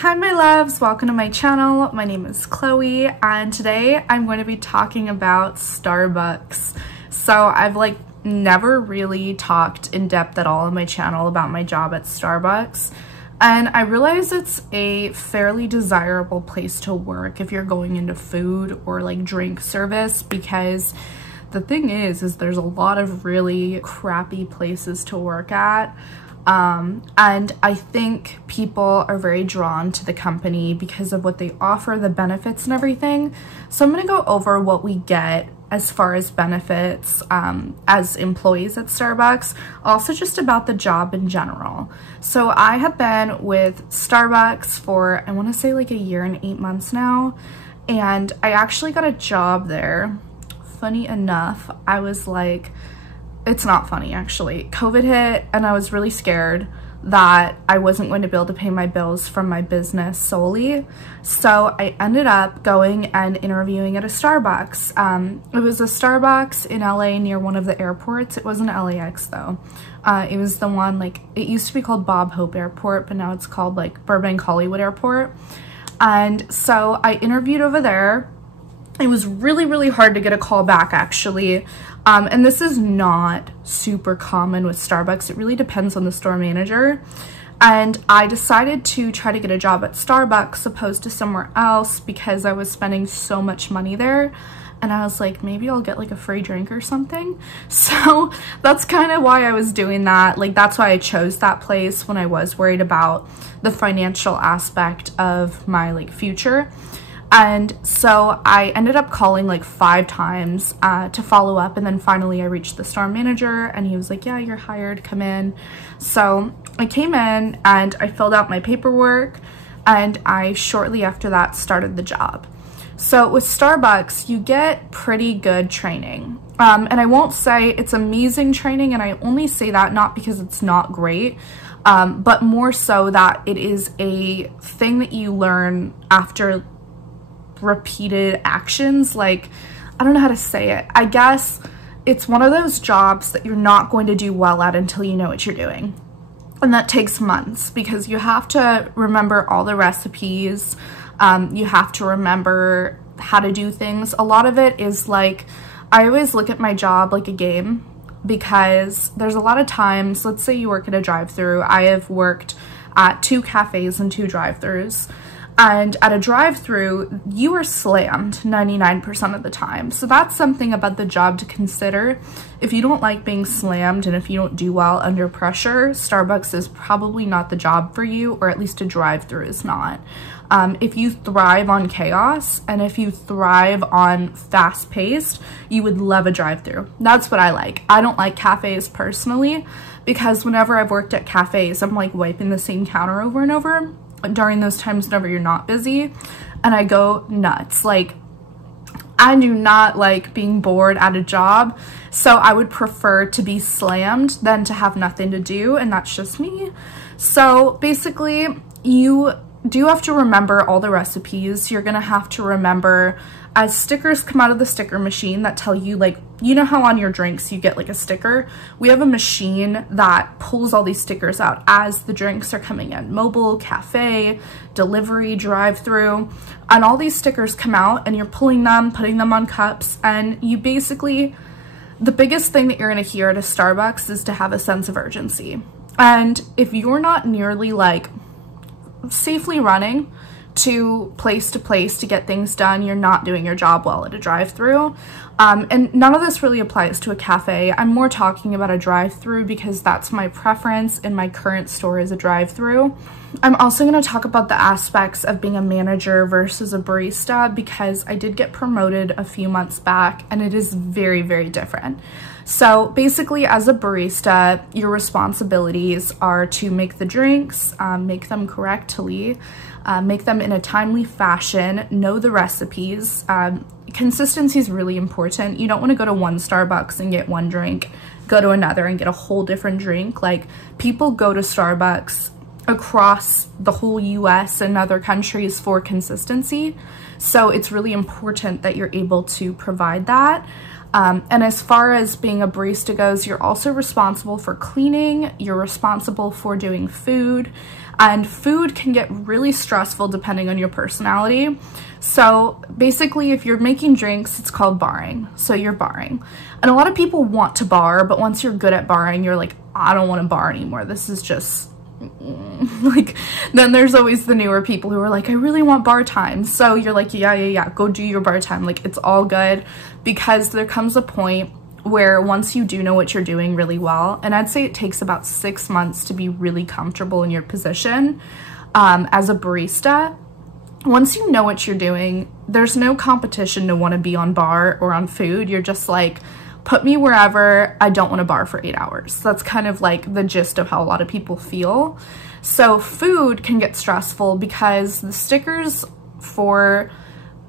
Hi my loves, welcome to my channel. My name is Chloe and today I'm going to be talking about Starbucks. So I've never really talked in depth at all on my channel about my job at Starbucks, and I realize it's a fairly desirable place to work if you're going into food or drink service, because the thing is there's a lot of really crappy places to work at. And I think people are very drawn to the company because of what they offer, the benefits and everything. So I'm going to go over what we get as far as benefits as employees at Starbucks, also just about the job in general. So I have been with Starbucks for, I want to say a year and 8 months now, and I actually got a job there. Funny enough, I was it's not funny actually. COVID hit and I was really scared that I wasn't going to be able to pay my bills from my business solely. So I ended up going and interviewing at a Starbucks. It was a Starbucks in LA near one of the airports. It wasn't LAX though. It was the one, it used to be called Bob Hope Airport, but now it's called Burbank Hollywood Airport. And so I interviewed over there. It was really hard to get a call back actually. And this is not super common with Starbucks. It really depends on the store manager. And I decided to try to get a job at Starbucks opposed to somewhere else because I was spending so much money there. And I was like, maybe I'll get a free drink or something. So that's kind of why I was doing that. That's why I chose that place when I was worried about the financial aspect of my future. And so I ended up calling 5 times to follow up, and then finally I reached the store manager and he was like, yeah, you're hired, come in. So I came in and I filled out my paperwork, and I shortly after that started the job. So with Starbucks, you get pretty good training. And I won't say it's amazing training, and I only say that not because it's not great, but more so that it is a thing that you learn after repeated actions. I don't know how to say it. I guess it's one of those jobs that you're not going to do well at until you know what you're doing. And that takes months because you have to remember all the recipes. You have to remember how to do things. A lot of it is I always look at my job like a game, because there's a lot of times, let's say you work at a drive-thru. I have worked at 2 cafes and 2 drive-thrus. And at a drive-thru, you are slammed 99% of the time. So that's something about the job to consider. If you don't like being slammed and if you don't do well under pressure, Starbucks is probably not the job for you, or at least a drive-thru is not. If you thrive on chaos and if you thrive on fast-paced, you would love a drive-thru. That's what I like. I don't like cafes personally, because whenever I've worked at cafes, I'm wiping the same counter over and over during those times whenever you're not busy, and I go nuts. I do not like being bored at a job, so I would prefer to be slammed than to have nothing to do, and that's just me. So basically, you do have to remember all the recipes. You're gonna have to remember, as stickers come out of the sticker machine that tell you, you know how on your drinks you get a sticker? We have a machine that pulls all these stickers out as the drinks are coming in. Mobile, cafe, delivery, drive-through, and all these stickers come out, and you're pulling them, putting them on cups, and you basically, the biggest thing that you're gonna hear at a Starbucks is to have a sense of urgency. And if you're not nearly safely running to place to get things done, you're not doing your job well at a drive-thru. And none of this really applies to a cafe. I'm more talking about a drive-thru because that's my preference, and my current store is a drive-thru. I'm also going to talk about the aspects of being a manager versus a barista, because I did get promoted a few months back and it is very different. So basically, as a barista, your responsibilities are to make the drinks, make them correctly, make them in a timely fashion, know the recipes. Consistency is really important. You don't want to go to one Starbucks and get one drink, go to another and get a whole different drink. People go to Starbucks across the whole US and other countries for consistency. So it's really important that you're able to provide that. And as far as being a barista goes, you're also responsible for cleaning, you're responsible for doing food, And food can get really stressful depending on your personality. So basically, if you're making drinks, it's called barring. So you're barring. And a lot of people want to bar, but once you're good at barring, you're like, I don't want to bar anymore. This is just like, then there's always the newer people who are like, I really want bar time. So you're like, yeah, go do your bar time. Like, it's all good, because there comes a point where once you do know what you're doing really well, and I'd say it takes about 6 months to be really comfortable in your position as a barista. Once you know what you're doing, there's no competition to want to be on bar or on food. You're just like, put me wherever. I don't want to bar for 8 hours. That's kind of like the gist of how a lot of people feel. So food can get stressful because the stickers for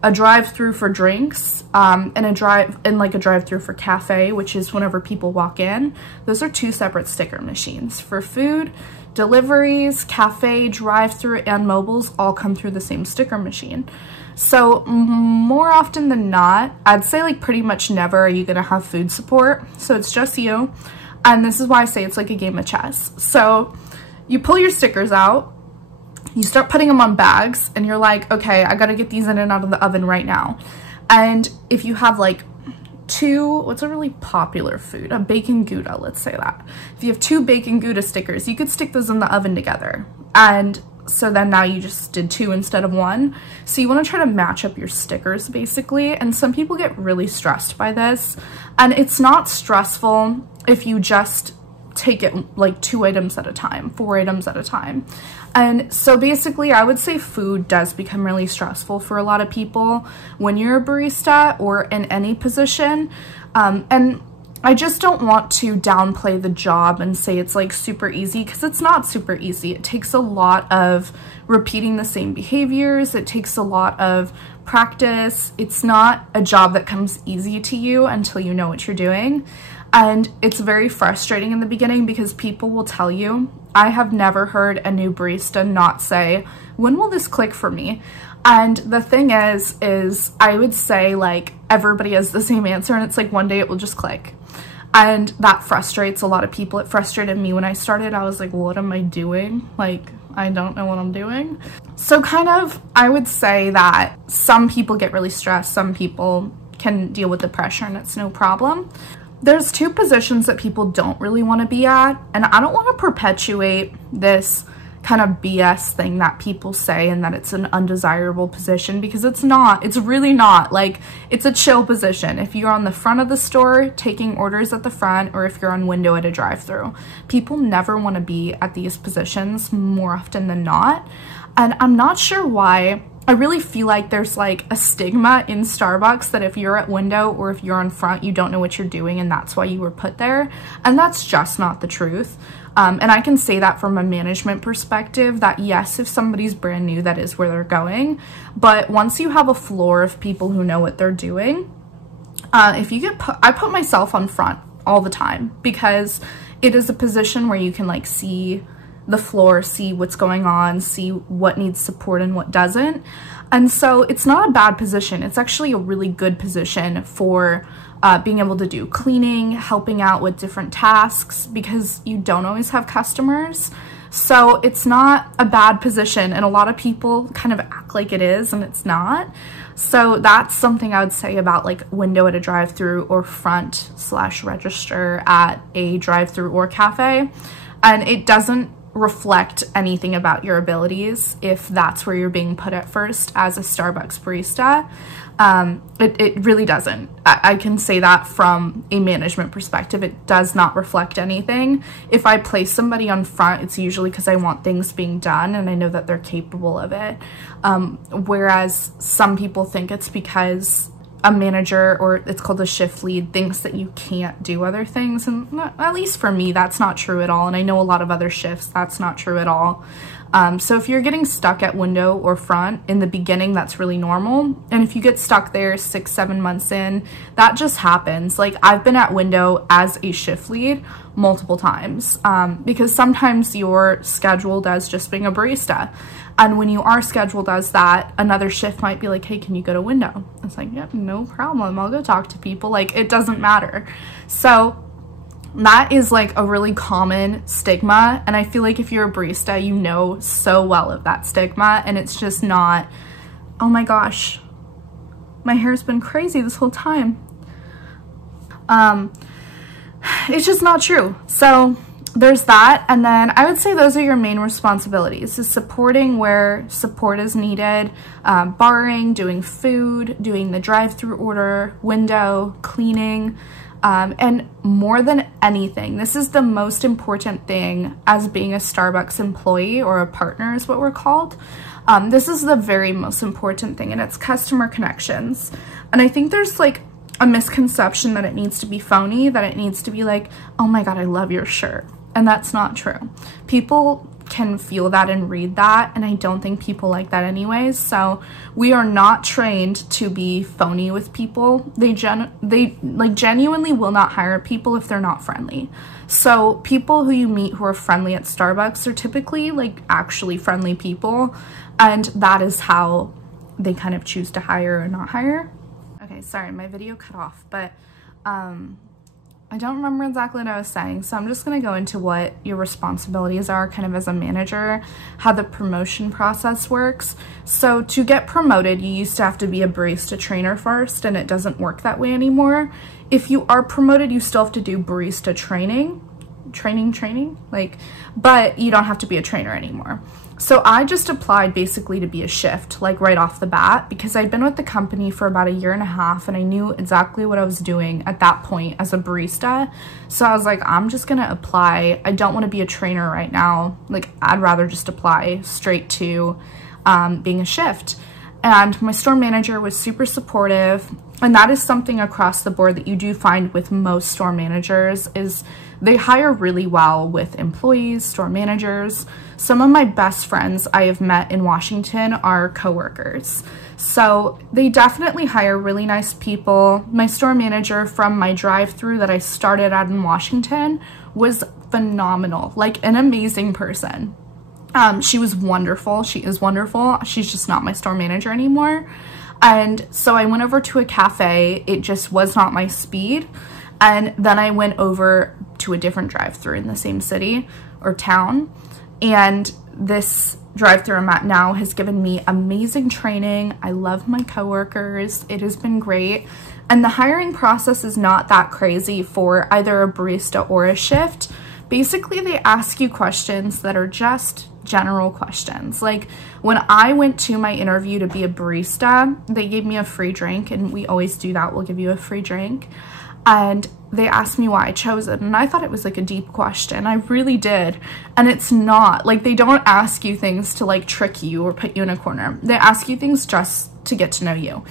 a drive-through for drinks and a drive-through for cafe, which is whenever people walk in, those are 2 separate sticker machines. For food, deliveries, cafe, drive-through, and mobiles all come through the same sticker machine. So more often than not, I'd say like pretty much never are you gonna have food support. So it's just you. And this is why I say it's like a game of chess. So you pull your stickers out, you start putting them on bags, and you're like, okay, I gotta get these in and out of the oven right now. And if you have like 2, what's a really popular food? A bacon Gouda, let's say that. If you have 2 bacon Gouda stickers, you could stick those in the oven together. And so then now you just did 2 instead of 1. So you want to try to match up your stickers basically. And some people get really stressed by this. And it's not stressful if you just take it like 2 items at a time, 4 items at a time. And so basically I would say food does become really stressful for a lot of people when you're a barista or in any position. And I just don't want to downplay the job and say it's like super easy, because it's not super easy. It takes a lot of repeating the same behaviors. It takes a lot of practice. It's not a job that comes easy to you until you know what you're doing. And it's very frustrating in the beginning because people will tell you, I have never heard a new barista not say, when will this click for me? And the thing is I would say like everybody has the same answer, and it's like one day it will just click. And that frustrates a lot of people. It frustrated me when I started. I was like, what am I doing? Like, I don't know what I'm doing. So kind of, I would say that some people get really stressed. Some people can deal with the pressure and it's no problem. There's 2 positions that people don't really want to be at, and I don't want to perpetuate this kind of BS thing that people say and that it's an undesirable position, because it's not. It's really not. Like, it's a chill position. If you're on the front of the store taking orders at the front, or if you're on window at a drive-thru, people never want to be at these positions more often than not. And I'm not sure why. I really feel like there's like a stigma in Starbucks that if you're at window or if you're on front, you don't know what you're doing and that's why you were put there. And that's just not the truth. And I can say that from a management perspective, that yes, if somebody's brand new, that is where they're going. But once you have a floor of people who know what they're doing, if you get I put myself on front all the time, because it is a position where you can like see the floor, see what's going on, see what needs support and what doesn't. And so it's not a bad position. It's actually a really good position for being able to do cleaning, helping out with different tasks, because you don't always have customers. So it's not a bad position, and a lot of people kind of act like it is, and it's not. So that's something I would say about like window at a drive-through or front/register at a drive-through or cafe. And it doesn't reflect anything about your abilities if that's where you're being put at first as a Starbucks barista. It really doesn't. I can say that from a management perspective. It does not reflect anything. If I place somebody on front, it's usually because I want things being done and I know that they're capable of it. Whereas some people think it's because a manager, or it's called a shift lead, thinks that you can't do other things. And at least for me, that's not true at all. And I know a lot of other shifts, that's not true at all. So if you're getting stuck at window or front in the beginning, that's really normal. And if you get stuck there 6-7 months in, that just happens. Like, I've been at window as a shift lead multiple times, because sometimes you're scheduled as just being a barista. And when you are scheduled as that, another shift might be like, hey, can you go to window? It's like, yep, no problem. I'll go talk to people. Like, it doesn't matter. So That is like a really common stigma, and I feel like if you're a barista, you know so well of that stigma, and it's just not, oh my gosh, my hair's been crazy this whole time. It's just not true. So there's that, and then I would say those are your main responsibilities, is supporting where support is needed, barring, doing food, doing the drive-through order, window, cleaning, and more than anything, this is the most important thing as being a Starbucks employee, or a partner is what we're called. This is the very most important thing, and it's customer connections. And I think there's like a misconception that it needs to be phony, that it needs to be like, oh my God, I love your shirt. And that's not true. People can feel that and read that, and I don't think people like that anyways. So we are not trained to be phony with people. They genuinely will not hire people if they're not friendly. So people who you meet who are friendly at Starbucks are typically like actually friendly people, and that is how they kind of choose to hire or not hire. Okay, sorry, my video cut off, but I don't remember exactly what I was saying, so I'm just going to go into what your responsibilities are kind of as a manager, how the promotion process works. So to get promoted, you used to have to be a barista trainer first, and it doesn't work that way anymore. If you are promoted, you still have to do barista training, but you don't have to be a trainer anymore. So I just applied basically to be a shift, like right off the bat, because I'd been with the company for about 1.5 years and I knew exactly what I was doing at that point as a barista. So I was like, I'm just gonna apply. I don't want to be a trainer right now. Like, I'd rather just apply straight to being a shift. And my store manager was super supportive, and that is something across the board that you do find with most store managers, is they hire really well with employees, store managers. Some of my best friends I have met in Washington are coworkers. So they definitely hire really nice people. My store manager from my drive-through that I started at in Washington was phenomenal, like an amazing person. She was wonderful. She is wonderful. She's just not my store manager anymore. And so I went over to a cafe. It just was not my speed. And then I went over to a different drive-through in the same city or town. And this drive-through I'm at now has given me amazing training. I love my coworkers. It has been great. And the hiring process is not that crazy for either a barista or a shift. Basically, they ask you questions that are just general questions. Like when I went to my interview to be a barista, they gave me a free drink, and we always do that. We'll give you a free drink. And they asked me why I chose it, and I thought it was like a deep question. I really did. And it's not. Like, they don't ask you things to like trick you or put you in a corner. They ask you things just to get to know you.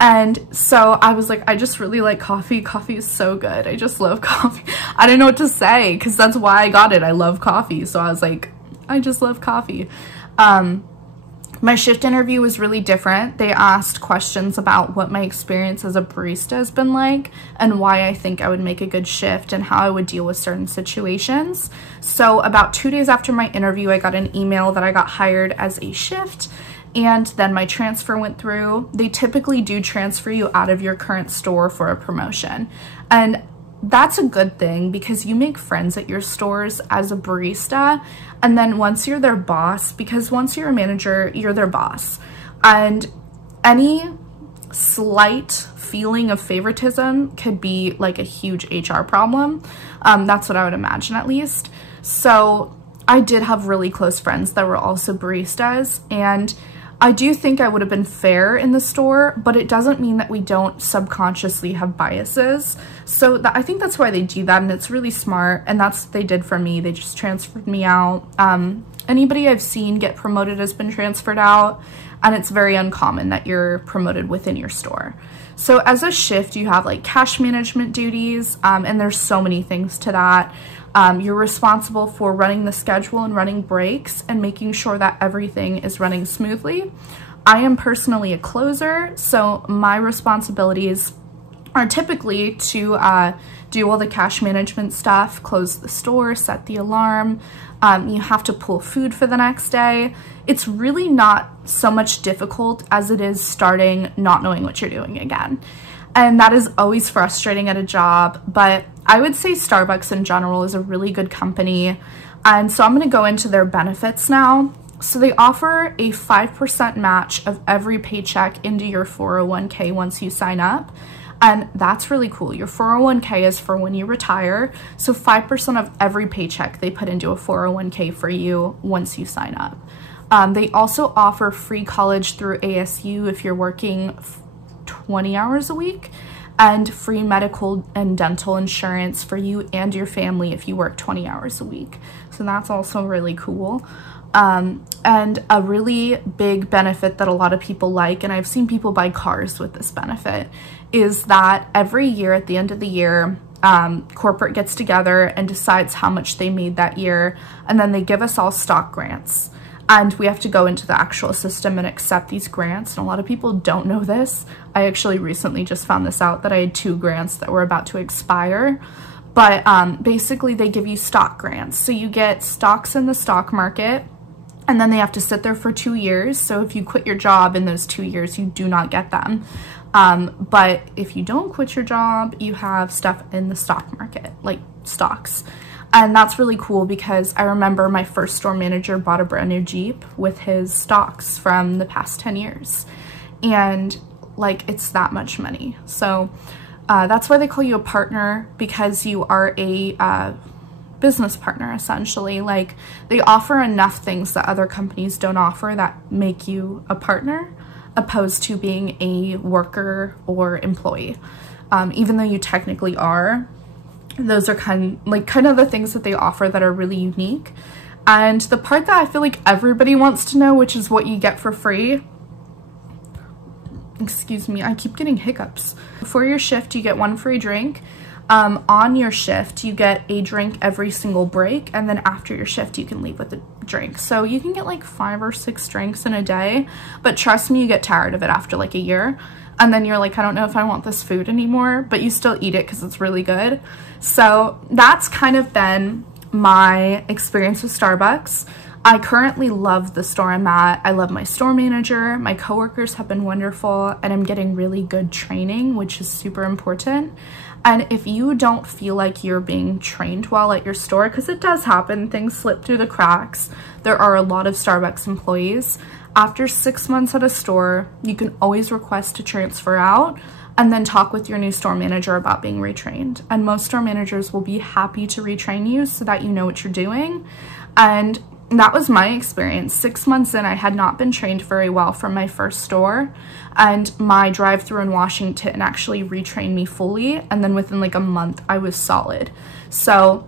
And so I was like, I just really like coffee. Coffee is so good. I just love coffee. I didn't know what to say, because that's why I got it. I love coffee. So I was like, I just love coffee. My shift interview was really different. They asked questions about what my experience as a barista has been like, and why I think I would make a good shift, and how I would deal with certain situations. So about 2 days after my interview, I got an email that I got hired as a shift, and then my transfer went through. They typically do transfer you out of your current store for a promotion. And that's a good thing, because you make friends at your stores as a barista, and then once you're their boss, because once you're a manager, you're their boss, and any slight feeling of favoritism could be like a huge HR problem. That's what I would imagine, at least. So I did have really close friends that were also baristas, and I do think I would have been fair in the store, but it doesn't mean that we don't subconsciously have biases. So I think that's why they do that, and it's really smart, and that's what they did for me. They just transferred me out. Anybody I've seen get promoted has been transferred out, and it's very uncommon that you're promoted within your store. So as a shift, you have like cash management duties, and there's so many things to that. You're responsible for running the schedule and running breaks and making sure that everything is running smoothly. I am personally a closer, so my responsibilities are typically to do all the cash management stuff, close the store, set the alarm. You have to pull food for the next day. It's really not so much difficult as it is starting not knowing what you're doing again. And that is always frustrating at a job, but I would say Starbucks in general is a really good company. And so I'm going to go into their benefits now. So they offer a 5% match of every paycheck into your 401k once you sign up. And that's really cool. Your 401k is for when you retire. So 5% of every paycheck they put into a 401k for you once you sign up. They also offer free college through ASU if you're working 20 hours a week, and free medical and dental insurance for you and your family if you work 20 hours a week. So that's also really cool. And a really big benefit that a lot of people like, and I've seen people buy cars with this benefit, is that every year at the end of the year, corporate gets together and decides how much they made that year, and then they give us all stock grants. And we have to go into the actual system and accept these grants. And a lot of people don't know this. I actually recently just found this out, that I had 2 grants that were about to expire. But basically they give you stock grants. So you get stocks in the stock market, and then they have to sit there for 2 years. So if you quit your job in those 2 years, you do not get them. But if you don't quit your job, you have stuff in the stock market, like stocks. And that's really cool because I remember my first store manager bought a brand new Jeep with his stocks from the past 10 years. And like, it's that much money. So that's why they call you a partner, because you are a business partner essentially. Like, they offer enough things that other companies don't offer that make you a partner, opposed to being a worker or employee. Even though you technically are, those are kind of the things that they offer that are really unique. And the part that I feel like everybody wants to know, which is what you get for free. Excuse me, I keep getting hiccups. Before your shift, you get 1 free drink. On your shift, you get a drink every single break, and then after your shift, you can leave with a drink. So you can get like 5 or 6 drinks in a day, but trust me, you get tired of it after like a year. And then you're like, I don't know if I want this food anymore, but you still eat it because it's really good. So that's kind of been my experience with Starbucks. I currently love the store I'm at. I love my store manager. My coworkers have been wonderful, and I'm getting really good training, which is super important. And if you don't feel like you're being trained well at your store, because it does happen, things slip through the cracks. There are a lot of Starbucks employees. After 6 months at a store, you can always request to transfer out and then talk with your new store manager about being retrained. And most store managers will be happy to retrain you so that you know what you're doing. And that was my experience. 6 months in, I had not been trained very well from my first store, and my drive-thru in Washington actually retrained me fully, and then within like a month I was solid. So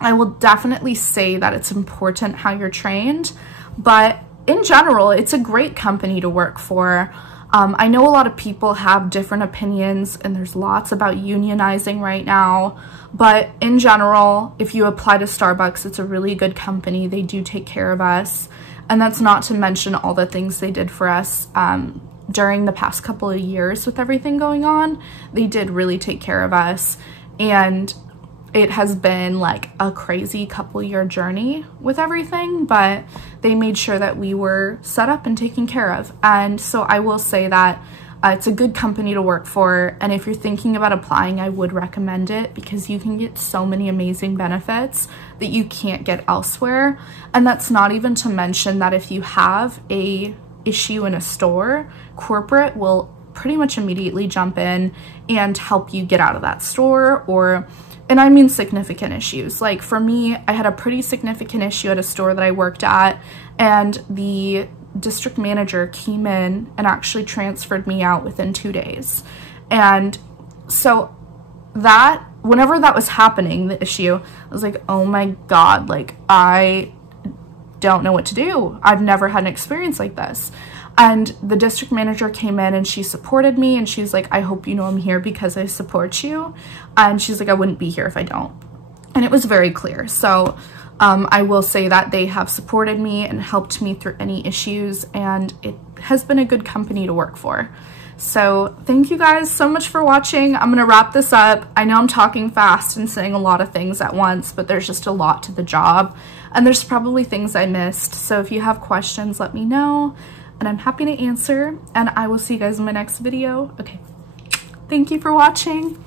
I will definitely say that it's important how you're trained, but in general, it's a great company to work for. I know a lot of people have different opinions, and there's lots about unionizing right now, but in general, if you apply to Starbucks, it's a really good company. They do take care of us, and that's not to mention all the things they did for us during the past couple of years with everything going on. They did really take care of us, and it has been like a crazy couple-year journey with everything, but they made sure that we were set up and taken care of. And so I will say that it's a good company to work for, and if you're thinking about applying, I would recommend it because you can get so many amazing benefits that you can't get elsewhere. And that's not even to mention that if you have a issue in a store, corporate will pretty much immediately jump in and help you get out of that store, and I mean significant issues. Like for me, I had a pretty significant issue at a store that I worked at, and the district manager came in and actually transferred me out within 2 days. And so that, whenever that was happening, the issue, I was like, oh my God, like I don't know what to do. I've never had an experience like this. And the district manager came in and she supported me, and she's like, I hope you know I'm here because I support you. And she's like, I wouldn't be here if I don't. And it was very clear. So I will say that they have supported me and helped me through any issues, and it has been a good company to work for. So thank you guys so much for watching. I'm gonna wrap this up. I know I'm talking fast and saying a lot of things at once, but there's just a lot to the job, and there's probably things I missed. So if you have questions, let me know, and I'm happy to answer, and I will see you guys in my next video. Okay, thank you for watching.